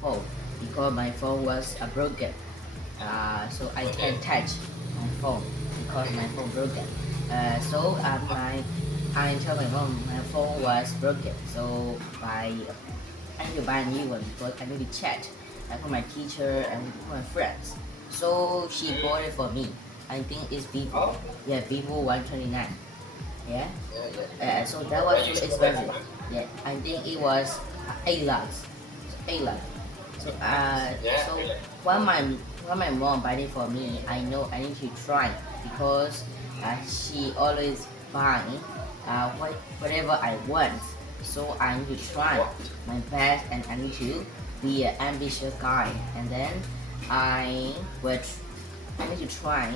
phone because my phone was broken. So I Okay. can't touch my phone because my phone broken. I tell my mom my phone was broken. So I need to buy a new one because I need to chat for my teacher and for my friends. So she bought it for me. I think it's Vivo. Oh, Yeah, Vivo 129. Yeah. yeah, yeah. So that was I too used to that. expensive. Yeah, I think it was 8 lakhs. 8 lakhs. So Yeah. when my mom buy it for me, I know I need to try because she always buy whatever I want. So I need to try my best and I need to be an ambitious guy. And then I will I need to try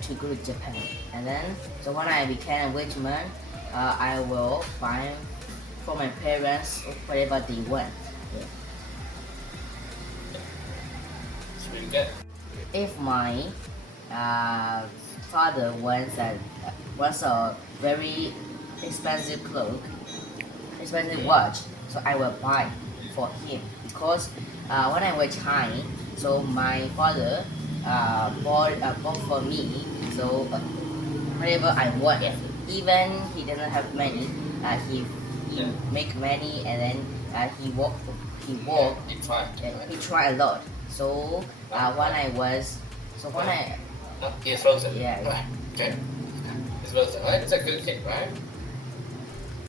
to go to Japan. And then, so when I became a rich man, I will buy for my parents whatever they want. Yeah. It's really good. If my uh, father wants a very expensive cloak, expensive watch, so I will buy for him because when I was child, so my father bought for me. So whatever I want. Yeah. Even he doesn't have money, he Yeah. make money and then he Yeah. work It's fine. he try a lot. So when I was Oh, it's frozen. yeah Right. Okay. It's frozen, right? It's a good kid, right?